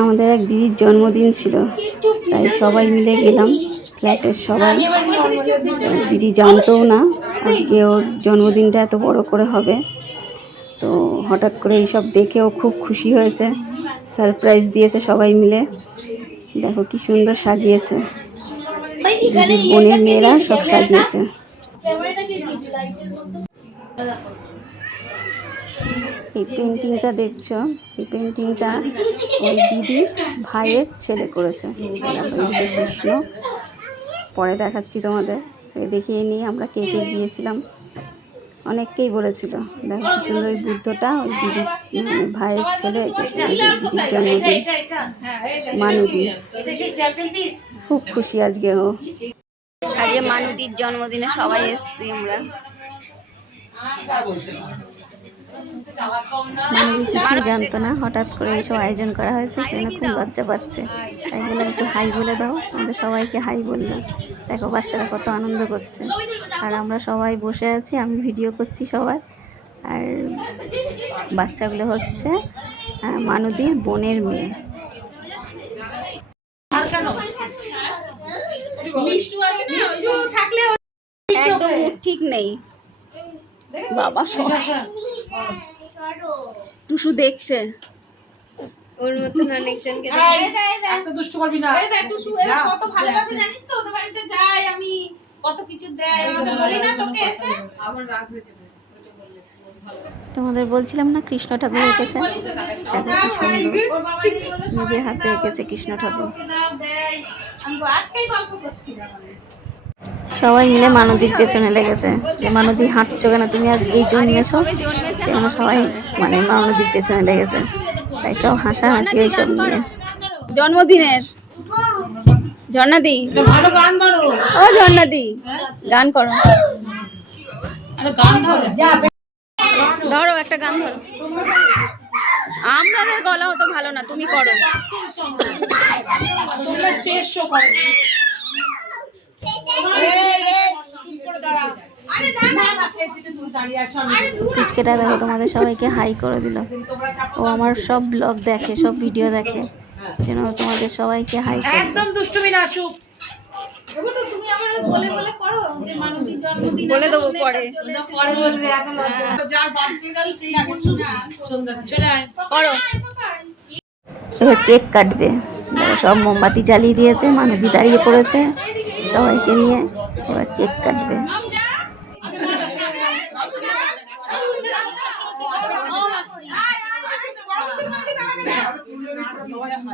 আমাদের এক দিদির জন্মদিন ছিল। তাই সবাই মিলে গেলাম। ফ্ল্যাটের সবাই। দিদি জানতেও না আজকে ওর জন্মদিনটা এত বড় করে হবে। তো হঠাৎ করে এইসব দেখে ও খুব খুশি হয়েছে। সারপ্রাইজ দিয়েছে সবাই মিলে। দেখো কি সুন্দর সাজিয়েছে। বোনের মেয়েরা সব সাজিয়েছে। এই পেন্টিংটা দেখছ? এই পেন্টিংটা ওই দিদি ভাইয়ের ছেলে করেছে। কৃষ্ণ পরে দেখাচ্ছি তোমাদের। দেখিয়ে নিয়ে আমরা কেকে গিয়েছিলাম অনেককেই বলেছিল, দেখো সুন্দর ওই বুদ্ধটা ওই দিদি মানে ভাইয়ের ছেলে দিদির জন্মদিন। মানুদি। খুব খুশি আজকে ও। আজকে মানুদির জন্মদিনে সবাই এসছি আমরা। কিছু জানতো না হঠাৎ করে এইসব আয়োজন করা হয়েছে সেজন্য খুব লজ্জা পাচ্ছে। তাই বললাম একটু হাই বলে দাও আমাদের সবাইকে হাই বললাম দেখো বাচ্চারা কত আনন্দ করছে। আর আমরা সবাই বসে আছি আমি ভিডিও করছি সবাই আর বাচ্চাগুলো হচ্ছে মানুদির বোনের মেয়ে। একদম ঠিক নেই। বাবা টুসু দেখছে। ওর মতন অনেকজনকে এত দুষ্টু করবি না। এই দেখ, টুসু, এরা কত ভালোবাসে জানিস তো? ওদের বাড়িতে যাই আমি, কত কিছু দেয়, আমাদের বলি না তোকে এসে? আমার রাগ হয়ে যাবে তোমাদের বলছিলাম না কৃষ্ণ ঠাকুর এঁকেছে? যদি বলে নিজে হাতে এঁকেছে কৃষ্ণ ঠাকুর। আজকেই গল্প করছিলাম। সবাই মিলে মানদীর পেছনে লেগেছে যে মানদী হাঁটছো কেন? তুমি আর এই জন্মেছো সেজন্য সবাই মানে মানদীর পেছনে লেগেছে। তাই সব হাসাহাসি এইসব নিয়ে। জন্মদিনের। ঝর্ণাদি ভালো গান ধরো। ও ঝর্ণাদি গান করো। ধরো। ধরো একটা গান ধরো। আমাদের গলা হতো ভালো না তুমি করো। তোমরা স্টেজ শো করো এই, এই, চুপ করে দাঁড়া আরে না, না, না, সেই দিকে তুমি দাঁড়িয়ে আছো আমি আরে দূর পুচকেটা দেখো তোমাদের সবাইকে হাই করে দিল। ও আমার সব ব্লগ দেখে সব ভিডিও দেখে। যেন তোমাদের সবাইকে হাই করে একদম দুষ্টুমি না চুপ। এগুলো তুমি আবার ওই বলে বলে করো যে মানবীর জন্মদিন বলে দেবো পরে। চলে এসেছে। পরে বলবে এখন যার বার্থডে গেল সেই আগে শোনা সন্ধ্যা চলে আয় করো। এবার কেক কাটবে। দেখো, সব মোমবাতি জ্বালিয়ে দিয়েছে মানুষই দাঁড়িয়ে পড়েছে। সবাইকে নিয়ে এবার কেক কাটবে।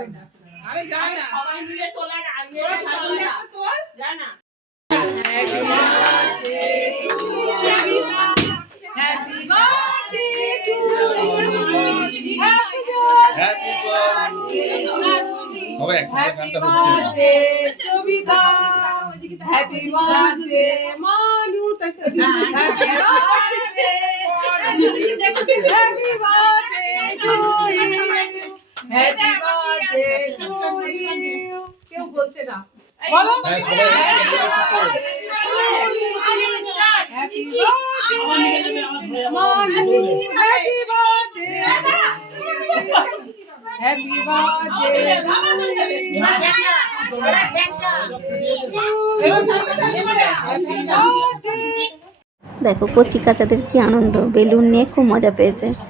আরে যা না সবাই মিলে তোলার আগে যা না সবাই একসাথে গানটা হচ্ছে না happy birthday Manu happy birthday happy birthday কেউ বলছে না। বলো। সবাই happy birthday happy birthday happy birthday দেখো কচি কাচাদের কি আনন্দ। বেলুন নিয়ে খুব মজা পেয়েছে।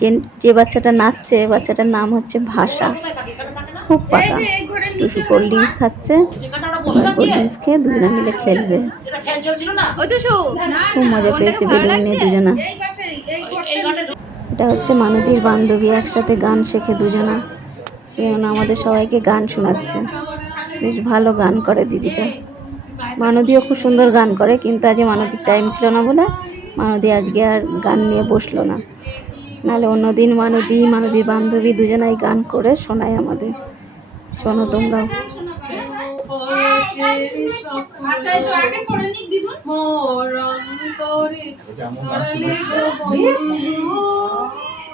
যে যে বাচ্চাটা নাচছে বাচ্চাটার নাম হচ্ছে ভাষা। খুব পাকা। টুসু কোল্ড ড্রিঙ্কস খাচ্ছে। কোল্ড ড্রিঙ্কস খেয়ে দুজনে মিলে খেলবে। খুব মজা পেয়েছে বেলুন নিয়ে দুজনা। এটা হচ্ছে মানবীর বান্ধবী একসাথে গান শেখে দুজনা। সে আমাদের সবাইকে গান শোনাচ্ছে। বেশ ভালো গান করে দিদিটা। মানদীও খুব সুন্দর গান করে কিন্তু আজ মানদীর টাইম ছিল না বলে মানদী আজকে আর গান নিয়ে বসল না। নাহলে অন্যদিন মানদী মানদীর বান্ধবী দুজনাই গান করে শোনায় আমাদের। শোনো তোমরাও।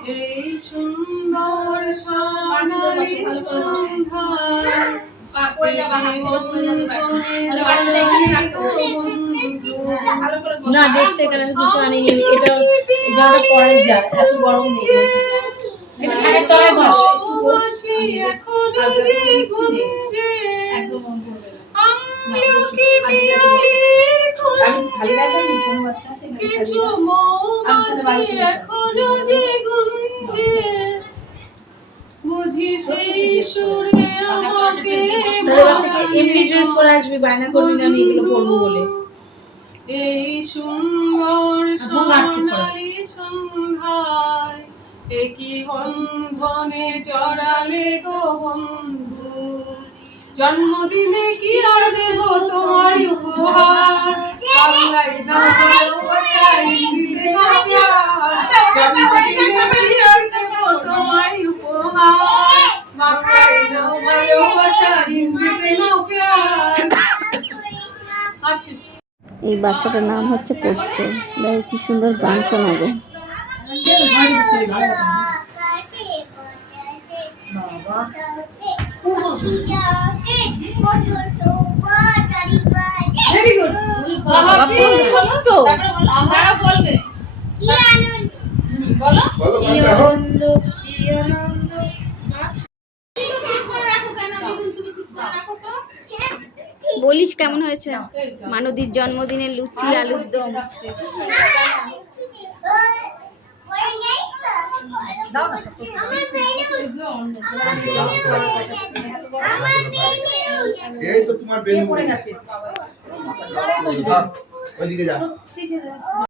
এই সুন্দর সোনালি সন্ধ্যায় না ড্রেসটা এখানে আমি কিছু আনিনি এটা যারা পরে যায় এত গরম নেই এটা খালি তলায় বস। আছি এখন এমনি ড্রেস পরে আসবি বায়না করবি না আমি এগুলো পরবো বলে। এই সুন্দর। সোনালি সন্ধ্যায় একই বন্ধনে জড়ালে গো বন্ধু। জন্মদিনে কি আর দেব তোমায় উপহার? বাংলায় না প্যার জন্মদিনে কি আর দেব তোমায় উপহার বাংলায় না ভালোবাসা হিন্দিতে না প্যার আচ্ছা এই বাচ্চাটার নাম হচ্ছে পোস্ত দেখো কি সুন্দর গান শোনাবে। বল, বলিস কেমন হয়েছে? মানদীর জন্মদিনে লুচি আলুর দম। এই তো তোমার বেলুন। ওইদিকে যা।